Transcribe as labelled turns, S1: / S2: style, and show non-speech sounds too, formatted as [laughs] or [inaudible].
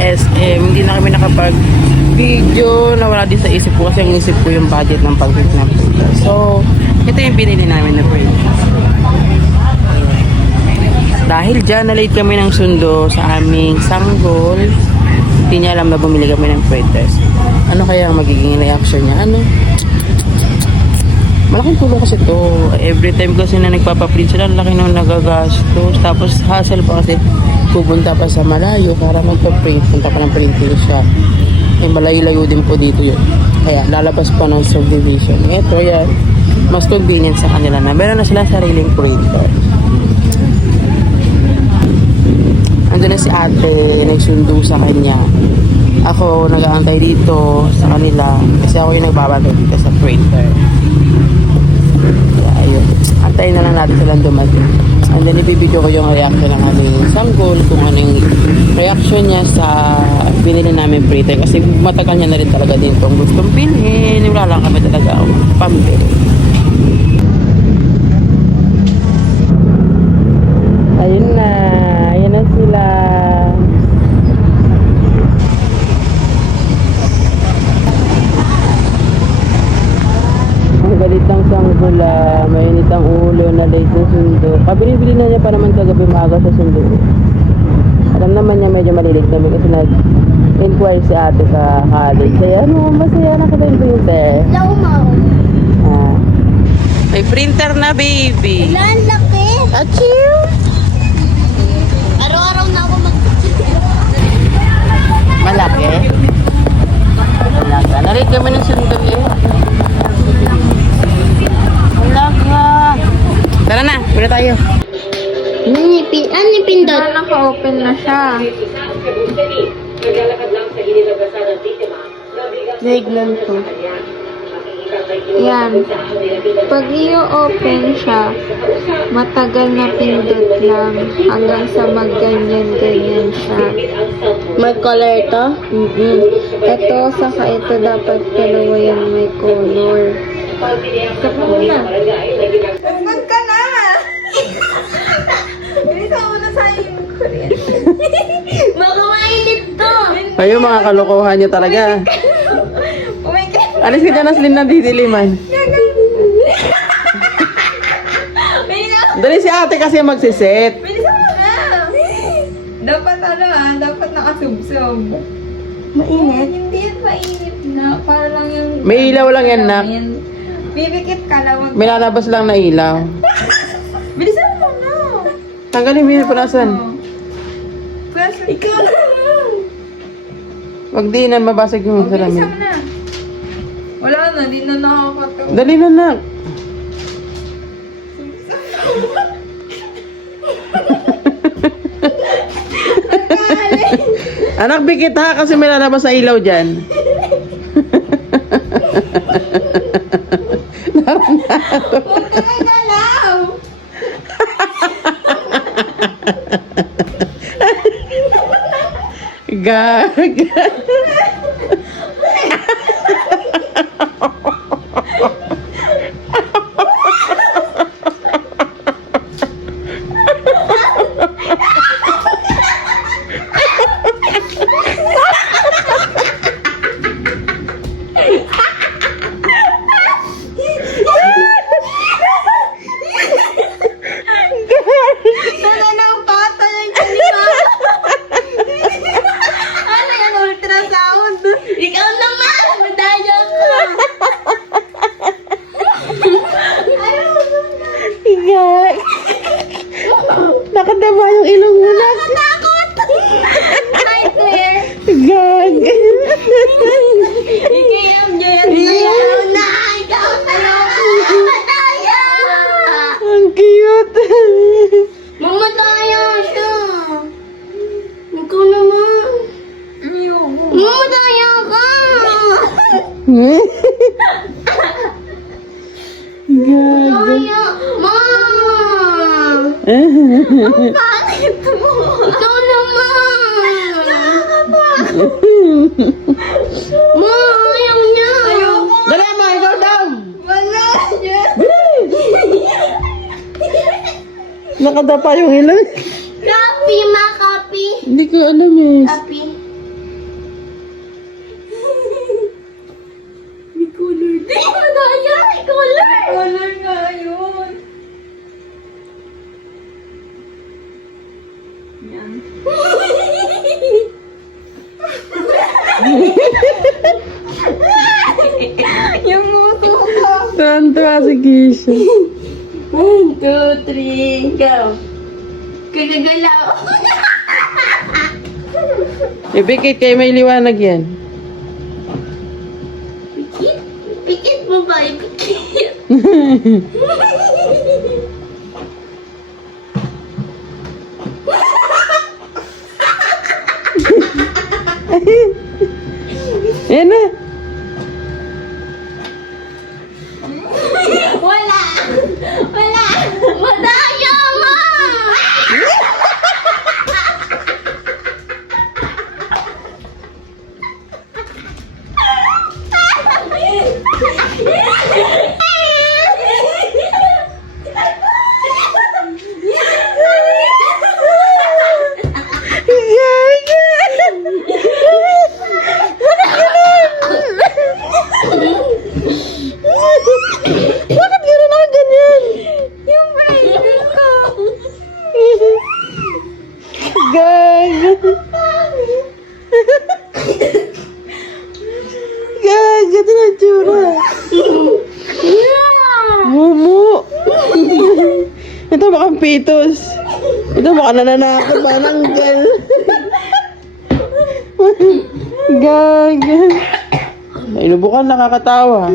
S1: SM. Hindi na kami nakapag video na wala din sa isip ko kasi ang isip ko yung budget ng pag-print ng printer. So, ito yung binili namin na printer. Dahil dyan, na-late kami ng sundo sa aming sanggol. Hindi niya alam na bumili kami ng printers. Ano kaya ang magiging reaction niya? Ano? Malaking tulong kasi to. Every time kasi na nagpapaprint sila, ang laki nung nagagastos. Tapos hassle pa kasi pupunta pa sa malayo para magpa-print. Punta pa ng printing shop. Eh, malayo-layo din po dito yun. Kaya lalabas pa ng subdivision. Ito yan. Mas convenient sa kanila na meron na sila sariling printer. Andun na si ate, nagsundo sa kanya. Ako, nag-aantay dito sa kanila kasi ako yung nagbabantay dito sa printer. Ayun, antayin na lang natin silang dumating. And then ibibideo ko yung reaction ng aming sanggol, kung anong reaction niya sa binili namin printer. Kasi matagal niya na rin talaga din itong gustong bilhin. Wala lang kami talaga pambili. Ayun na, ayun na sila. Ang galit ng sanggula, mainit ang ulo na late na sundo. Kabili-bili na niya pa naman kagabi maaga sa sundo. Alam naman niya medyo malilit kami kasi nag-inquire si ate sa college. Kaya ano, masaya na kita yung printer.
S2: Laumaw.
S1: Ah. May printer na, baby.
S2: Lan, laki.
S1: Achoo!
S2: Araw-araw na ako mag...
S1: Malaki. Malaki. Nalit kami ng Na, puna tayo.
S2: Nipin, ano yung pindot?
S3: Naka-open na siya. Tignan to. Yan. Pag i-open siya, matagal na pindot lang hanggang sa magganyan-ganyan siya.
S2: May color to?
S3: mm Ito, saka ito dapat dalawa yan may color. Saka mo na.
S4: Sagot ka na! Bilisan mo na sa yung Korean.
S2: Baka mainit
S1: Kayo mga kalokohan niyo talaga.
S4: Oh my God!
S1: Alis ka dyan, Aslin, na didiliman.
S4: Bilisan,
S1: Dali si ate kasi magsiset.
S4: mo na! Dapat ano ah, dapat nakasubsob.
S2: Mainit?
S4: Hindi yan mainit na. Para lang yung...
S1: May ilaw lang yan, nak.
S4: Bibikit ka lang. Wag...
S1: May lalabas lang na ilaw.
S4: Bilisan mo na!
S1: Tanggalin mo yun, panasan.
S4: Plus, ikaw na!
S1: Wag di na mabasag yung
S4: Bilisan
S1: salamin.
S4: mo na! Wala na, di na nakakatawa.
S1: Dali na, nak. [laughs] Anak, bikit ha kasi may lalabas sa ilaw dyan. [laughs] [laughs]
S4: Galaw!
S1: Gag. [laughs] Nakadama yung ilong mo na.
S2: Takot! Nightmare! [laughs]
S1: Gag.
S4: Niya yan.
S2: Ikaw na! Ikaw na! Madaya!
S1: Ang cute.
S2: Mamadaya siya! Ikaw naman!
S4: Ayoko.
S2: Mamadaya ka!
S1: Gag.
S2: Madaya! Ma! Bakit mo? Ikaw naman! Ma! Ayaw niya!
S4: Ayoko.
S1: Dali mo, ikaw daw.
S4: Wala. Yes.
S1: Nakadapa yung ilong.
S2: Copy, ma! Copy!
S1: Hindi ko alam eh.
S2: Happy.
S1: May color.
S2: Di mo daya. Color.
S4: Color nga yun. Yan. Yung nguso ko.
S1: Tuwan-tuwa si Keisha.
S2: One, two, three, go. Kagagalaw.
S1: Ipikit kayo may liwanag yan.
S2: Pikit? Pikit mo ba? Pikit. [laughs]
S1: na.
S2: Wala.
S1: Gag. Gag, ito na tsura. Mumu. Ito baka pitos. Ito baka nananakot ba ng gal. Gag. Ay, lubukan nakakatawa.